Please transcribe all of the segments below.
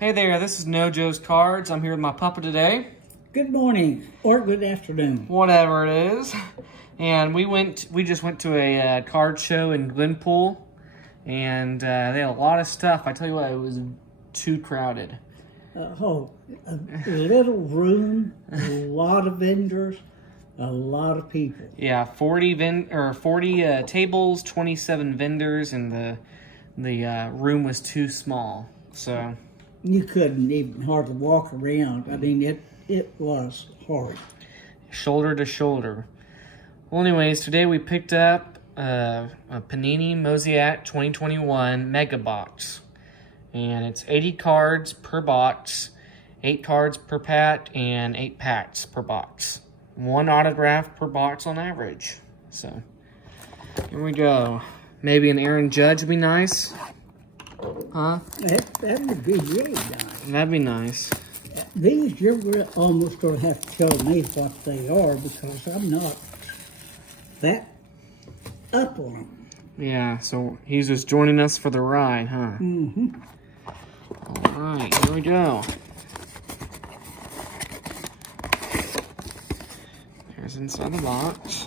Hey there, this is No Joe's Cards. I'm here with my puppa today. Good morning, or good afternoon. Whatever it is. And we just went to a card show in Glenpool, and they had a lot of stuff. I tell you what, it was too crowded. A little room, a lot of vendors, a lot of people. Yeah, 40 tables, 27 vendors, and the room was too small. So you couldn't even hardly walk around. I mean, it was hard. Shoulder to shoulder. Well, anyways, today we picked up a Panini Mosaic 2021 Mega Box. And it's 80 cards per box, 8 cards per pack, and 8 packs per box. 1 autograph per box on average. So, here we go. Maybe an Aaron Judge would be nice. Huh? That would be really nice. That'd be nice. These, you're almost going to have to tell me what they are because I'm not that up on them. Yeah, so he's just joining us for the ride, huh? Mm-hmm. All right, here we go. There's inside the box.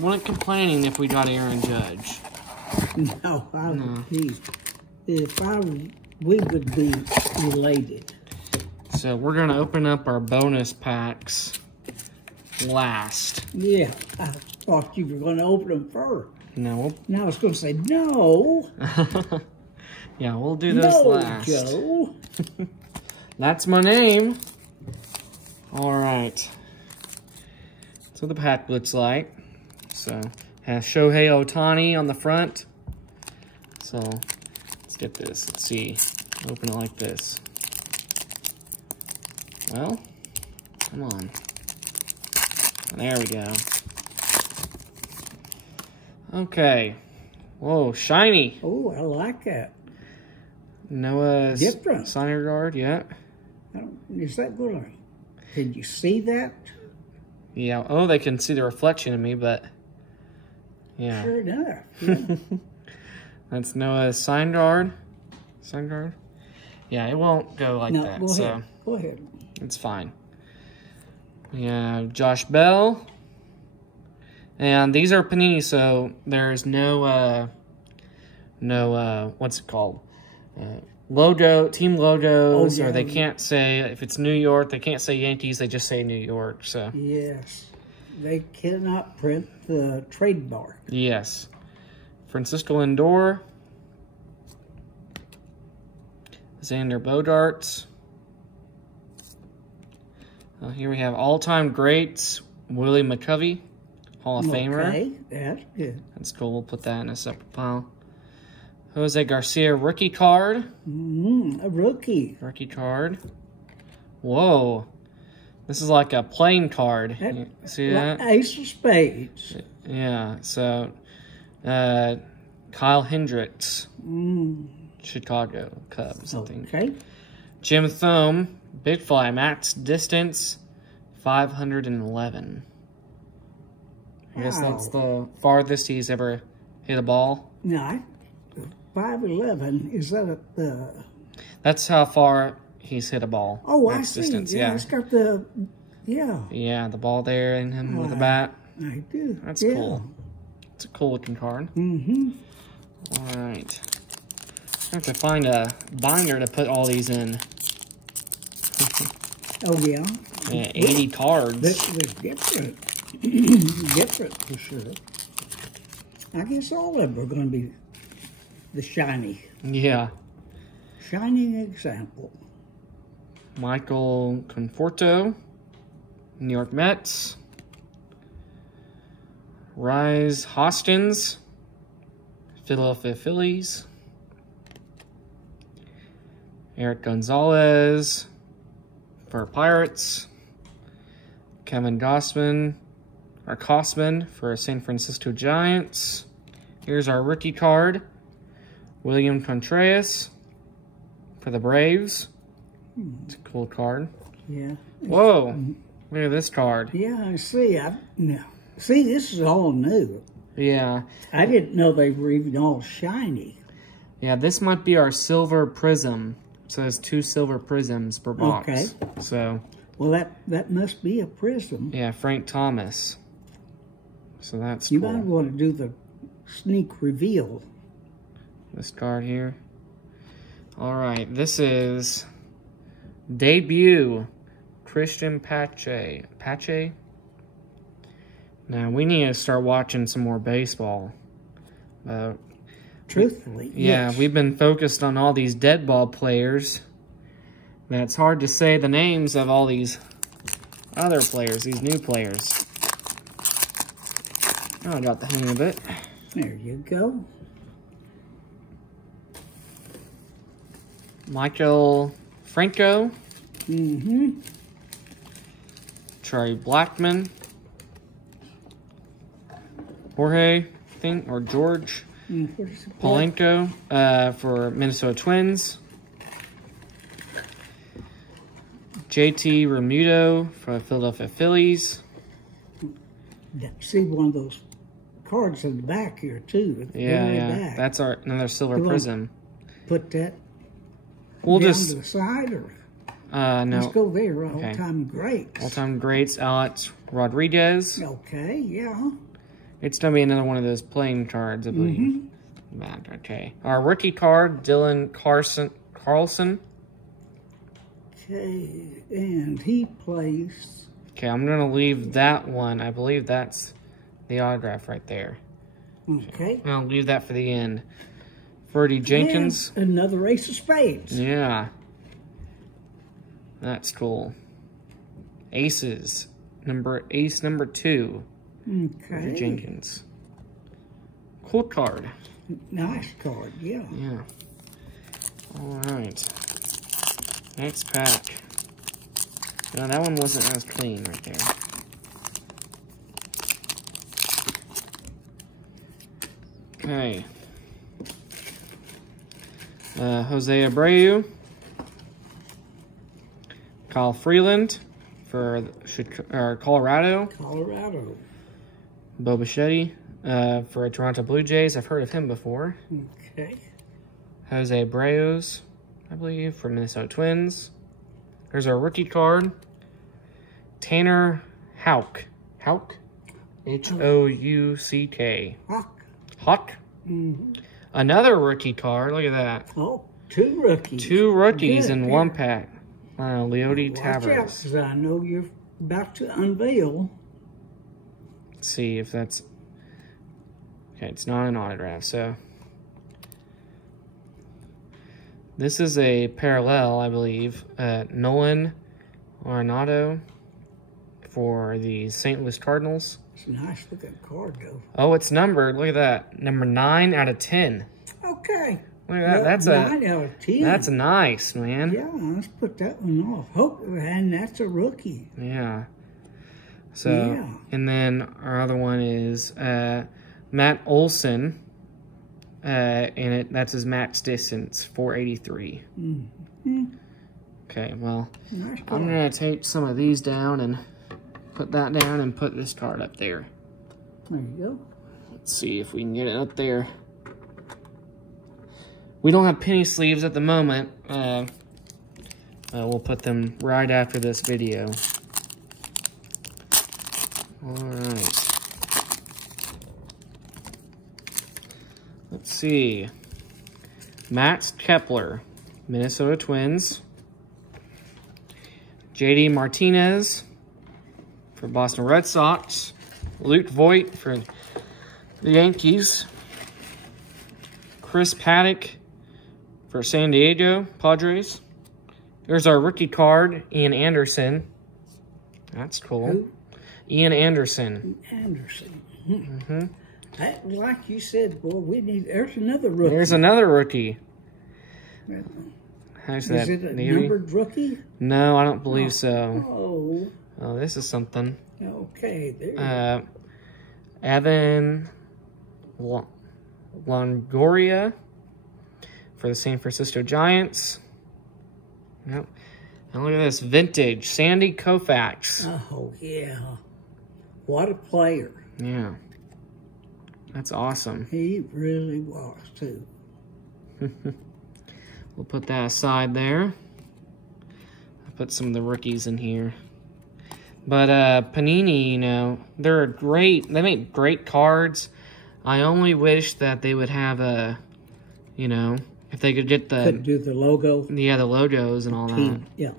Wasn't complaining if we got Aaron Judge. No, we would be elated. So we're gonna open up our bonus packs last. Yeah, I thought you were going to open them first. No. Now I was going to say no. Yeah, we'll do those last. Joe. That's my name. All right. That's what the pack looks like. So, has Shohei Ohtani on the front. So, let's get this. Let's see. Open it like this. Well, come on. There we go. Okay. Whoa, shiny. Oh, I like that. Noah's different signer guard, yeah. Is that good? Did you see that? Yeah. Oh, they can see the reflection of me, but yeah. Sure enough. Yeah. That's Noah's sign guard. Sign guard. Yeah, it won't go like that. Go ahead. It's fine. We have Josh Bell. And these are Panini, so there's no what's it called? Team logos, or they can't say, if it's New York, they can't say Yankees, they just say New York, so. Yes. They cannot print the trademark. Yes. Francisco Lindor. Xander Bogaerts. Here we have all-time greats, Willie McCovey, Hall of Famer. Okay, that's good. That's cool. We'll put that in a separate pile. Jose Garcia rookie card. A rookie. Rookie card. Whoa. This is like a playing card. See that? Ace of Spades. Yeah. So, Kyle Hendricks. Chicago Cubs, I think. Okay. Jim Thome. Big Fly, max distance, 511. I guess that's the farthest he's ever hit a ball. No, 511, is that the... That's how far he's hit a ball. Oh, max I see. Distance, yeah, it's got the... Yeah. Yeah, the ball there and him with a bat. I do. That's cool. It's a cool looking card. Mm-hmm. All right. I have to find a binder to put all these in. Oh, yeah? Yeah, 80 cards. They're different. Different, for sure. I guess all of them are going to be the shiny. Yeah. Shining example. Michael Conforto, New York Mets. Rise Hoskins, Philadelphia Phillies. Eric Gonzalez for Pirates. Kevin Kosman for San Francisco Giants. Here's our rookie card. William Contreras for the Braves. It's a cool card. Yeah. Whoa. Look at this card. Yeah, I see. See, this is all new. Yeah. I didn't know they were even all shiny. Yeah, this might be our silver prism. So there's 2 silver prisms per box. Okay. So. Well, that must be a prism. Yeah, Frank Thomas. So that's You cool. might want to do the sneak reveal. This card here. All right, this is debut Christian Pache. Pache? Now, we need to start watching some more baseball. Truthfully, yeah, yes. We've been focused on all these dead ball players. And it's hard to say the names of all these other players, these new players. Oh, I got the hang of it. There you go. Michael Franco. Mm-hmm. Charlie Blackman. Jorge, I think, or George. What is it? Polanco for Minnesota Twins. JT Remuto for Philadelphia Phillies. See one of those cards in the back here too. At the very back. That's another silver prism. Put that We'll down just to the side, or no. let's go there. Okay. All-time greats. All-time greats, Alex Rodriguez. Okay, yeah. It's gonna be another one of those playing cards, I believe. Okay. Our rookie card, Dylan Carlson. Okay, and he plays. Okay, I'm gonna leave that one. I believe that's the autograph right there. Okay. I'll leave that for the end. Freddie Jenkins. And another ace of spades. Yeah. That's cool. Aces. Ace number 2. Okay. Jenkins. Cool card. Nice card, yeah. Yeah. All right. Next pack. No, that one wasn't as clean right there. Okay. Jose Abreu. Kyle Freeland for Colorado. Colorado. Bo Bichetti for Toronto Blue Jays. I've heard of him before. Okay. Jose Abreu, I believe, for Minnesota Twins. There's our rookie card. Tanner Houck. Houck? H-O-U-C-K. Hawk. Hawk? Mm-hmm. Another rookie card. Look at that. Oh, 2 rookies. 2 rookies Good, in yeah. one pack. Leody Watch out, Tavares. because I know you're about to unveil. Let's see if that's... Okay, it's not an autograph, so... This is a parallel, I believe. Nolan Arenado for the St. Louis Cardinals. It's a nice looking card, though. Oh, it's numbered. Look at that. Number 9 out of 10. Okay. Look at that. That's 9 out of 10. That's nice, man. Yeah, let's put that one off. And that's a rookie. Yeah. So, Yeah. and then our other one is Matt Olson. And that's his max distance, 483. Mm-hmm. Okay, well, Nice I'm going to take some of these down and put that down and put this card up there. There you go. Let's see if we can get it up there. We don't have penny sleeves at the moment. We'll put them right after this video. All right. Let's see. Max Kepler, Minnesota Twins. JD Martinez for Boston Red Sox. Luke Voigt for the Yankees. Chris Paddock for San Diego Padres. There's our rookie card, Ian Anderson. That's cool. Who? Ian Anderson. Anderson. Mm-hmm. That, like you said, boy, there's another rookie. There's another rookie. Is it a Navy? numbered rookie? No, I don't believe so. Oh. Oh, this is something. Okay, there. Evan Longoria for the San Francisco Giants. Yep. And look at this, vintage Sandy Koufax. Oh, yeah. What a player. Yeah. That's awesome. He really was, too. We'll put that aside there. I'll put some of the rookies in here. But Panini, you know, they're great. They make great cards. I only wish that they would have a, you know, if they could get the... Could do the logo. Yeah, the logos and all that. Yeah.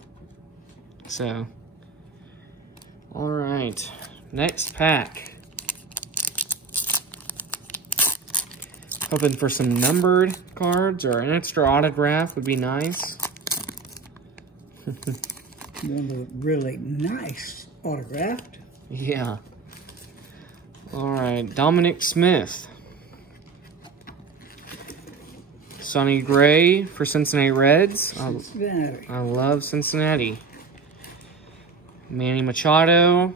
So, all right. Next pack. Hoping for some numbered cards or an extra autograph would be nice. One really nice autographed. Yeah. All right, Dominic Smith. Sonny Gray for Cincinnati Reds. Cincinnati. I love Cincinnati. Manny Machado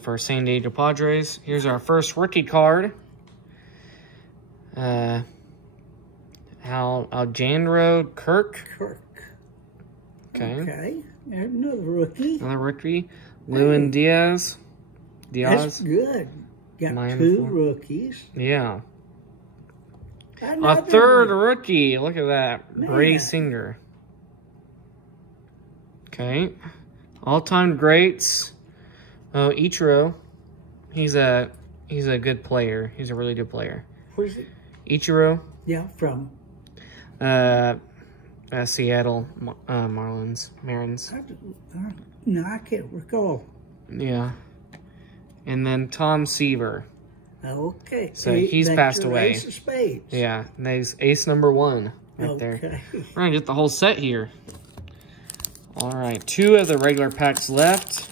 for San Diego Padres. Here's our first rookie card. Alejandro Kirk. Okay. There's another rookie. Another rookie. Lewin Diaz. That's good. Got Miami 2 rookies. Yeah. Another A third one. rookie. Look at that. Man. Ray Singer. Okay. All-time greats. Oh, Ichiro. He's a good player. He's a really good player. Where's it? Ichiro. Yeah, from? Seattle Marins. No, I can't recall. Yeah. And then Tom Seaver. Okay. So he's passed away. Ace of spades. Yeah, and he's ace number 1 right there. We're gonna get the whole set here. All right, 2 of the regular packs left.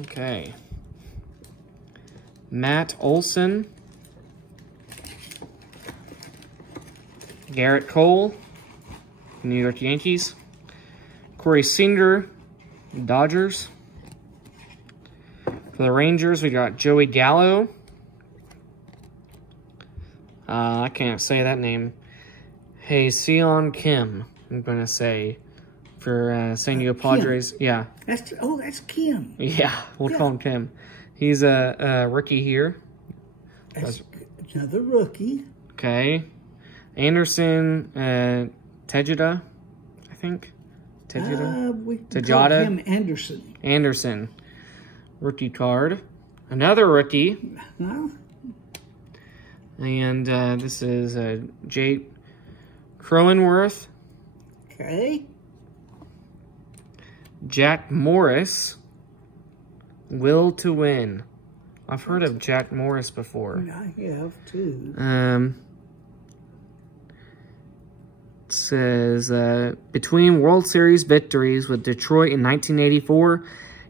Okay. Matt Olson. Garrett Cole, New York Yankees. Corey Seager, Dodgers. For the Rangers, we got Joey Gallo. I can't say that name. Hey, Seon Kim, I'm going to say. For San Diego Padres. Kim. Yeah. That's Kim. Yeah, we'll call him Kim. He's a rookie here. That's another rookie. Okay. Anderson Tejeda, I think. We call him Anderson. Anderson. Rookie card. Another rookie. No. And this is Jake Cronenworth. Okay. Jack Morris. Will to Win. I've heard of Jack Morris before. I have too. It says, between World Series victories with Detroit in 1984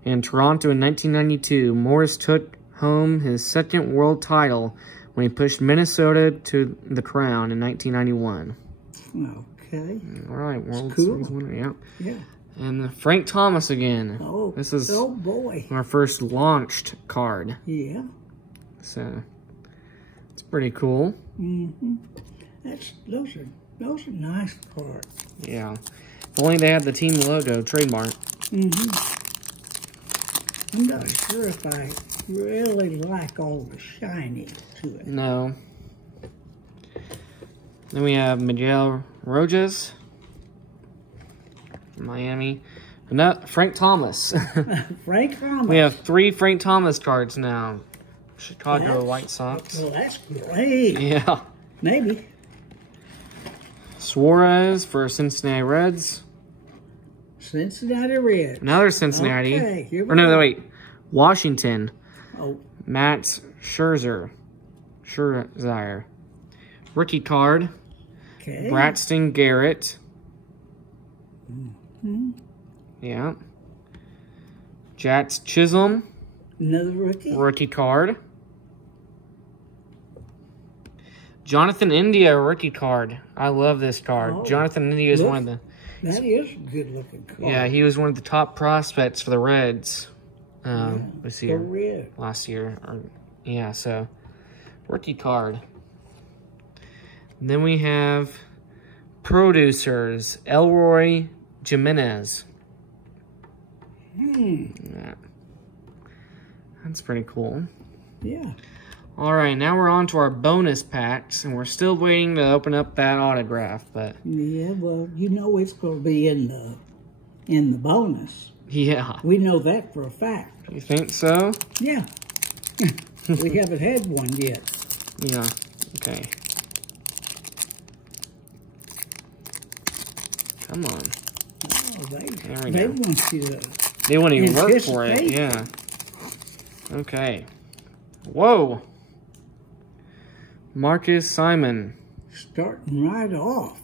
and Toronto in 1992, Morris took home his second world title when he pushed Minnesota to the crown in 1991. Okay. All right, World cool. Series winner, yeah. Yeah. And Frank Thomas again. Oh, this is boy. Our first launched card. Yeah. So, it's pretty cool. Mm-hmm. Those are nice cards. Yeah. If only they had the team logo trademark. Mm-hmm. I'm not sure if I really like all the shiny to it. No. Then we have Miguel Rojas. Miami. Frank Thomas. Frank Thomas. We have 3 Frank Thomas cards now. Chicago White Sox. Well, that's great. Yeah. Maybe. Suarez for Cincinnati Reds. Cincinnati Reds. Another Cincinnati. Okay, here we or no, go. wait. Washington. Oh. Matt Scherzer. Rookie card. Okay. Braxton Garrett. Mm-hmm. Yeah. Jats Chisholm. Another rookie. Rookie card. Jonathan India rookie card. I love this card. Oh, Jonathan India is one of the... That is a good looking card. Yeah, he was one of the top prospects for the Reds this year. Last year. Yeah, so rookie card. And then we have producers. Elroy Jimenez. Yeah. That's pretty cool. Yeah. All right, now we're on to our bonus packs, and we're still waiting to open up that autograph, but... Yeah, well, you know it's going to be in the bonus. Yeah. We know that for a fact. You think so? Yeah. We haven't had one yet. Yeah. Okay. Come on. Oh, There we they go. want you to... They won't even work for it. Yeah. Okay. Whoa. Marcus Simon. Starting right off.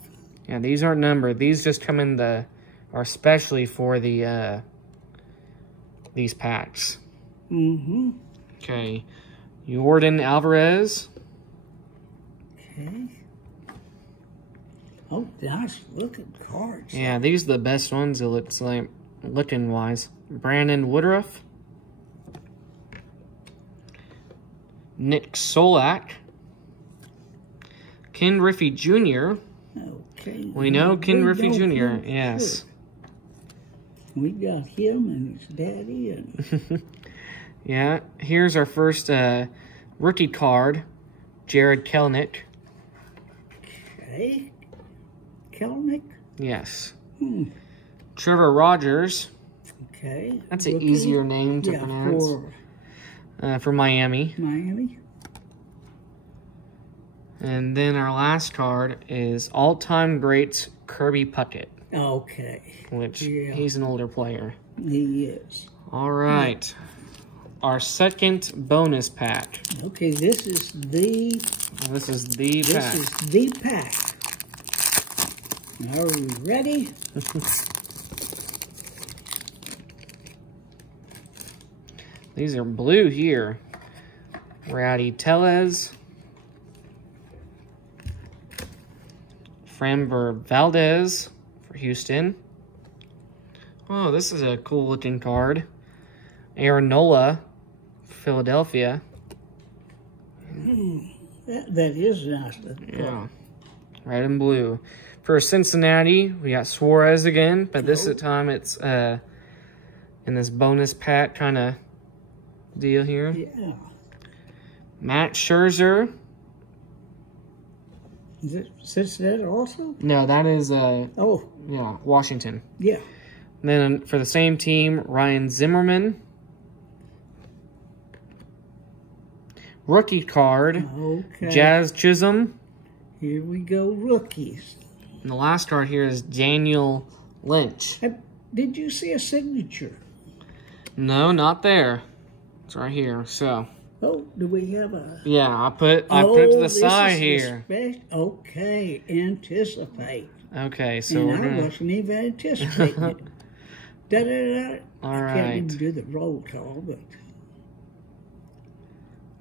Yeah, these aren't numbered. These just come in are especially for the these packs. Mm-hmm. Okay. Jordan Alvarez. Okay. Oh, nice looking cards. Yeah, these are the best ones, it looks like, looking wise. Brandon Woodruff. Nick Solak. Ken Griffey Jr. Okay. We know Ken Griffey Jr., yes. We got him and his daddy. And Yeah, here's our first rookie card, Jared Kelenic. Okay. Kelnick. Yes. Hmm. Trevor Rogers. Okay. That's an easier name to pronounce. For Miami. Miami. And then our last card is all-time greats Kirby Puckett. Okay. Which he's an older player. He is. All right. Our second bonus pack. Okay, this is the pack. This is the pack. Are we ready? These are blue here. Rowdy Tellez. Framber Valdez for Houston. Oh, this is a cool looking card. Aaron Nola, Philadelphia. That is nice. Yeah, red and blue. For Cincinnati, we got Suarez again, but this time it's in this bonus pack kind of deal here. Yeah. Matt Scherzer. Is it Cincinnati also? No, that is Oh, yeah, Washington. yeah. And then for the same team, Ryan Zimmerman. Rookie card, Okay. Jazz Chisholm. Here we go, rookies. And the last card here is Daniel Lynch. Did you see a signature? No, not there. It's right here. So, Oh, do we have a... yeah, I put it to the side here. Okay, anticipate. Okay, so And we're I gonna... wasn't even anticipating it. Da-da-da. All I can't even right. do the roll call, but...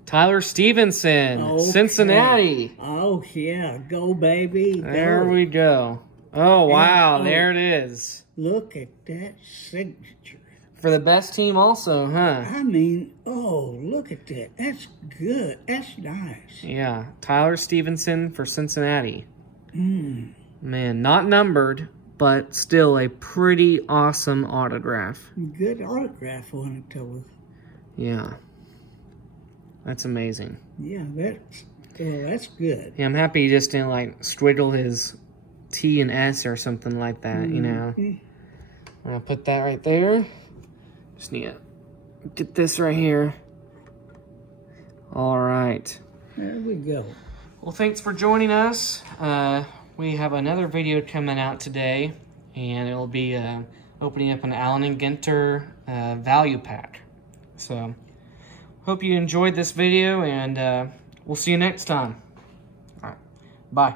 Tyler Stevenson, Okay. Cincinnati. Oh, yeah. Go, baby. There Go. we go. Oh, wow, And, there it is. Look at that signature. For the best team also, huh? I mean, oh, look at that. That's good. That's nice. Yeah, Tyler Stevenson for Cincinnati. Mm. Man, not numbered, but still a pretty awesome autograph. Good autograph on it, though. Yeah. That's amazing. Yeah, that's good. Yeah, I'm happy he just didn't, like, swiggle his T and S or something like that, you know. I'm going to put that right there. Just need to get this right here. All right. There we go. Well, thanks for joining us. We have another video coming out today, and it'll be opening up an Allen & Ginter value pack. So, hope you enjoyed this video, and we'll see you next time. All right, bye.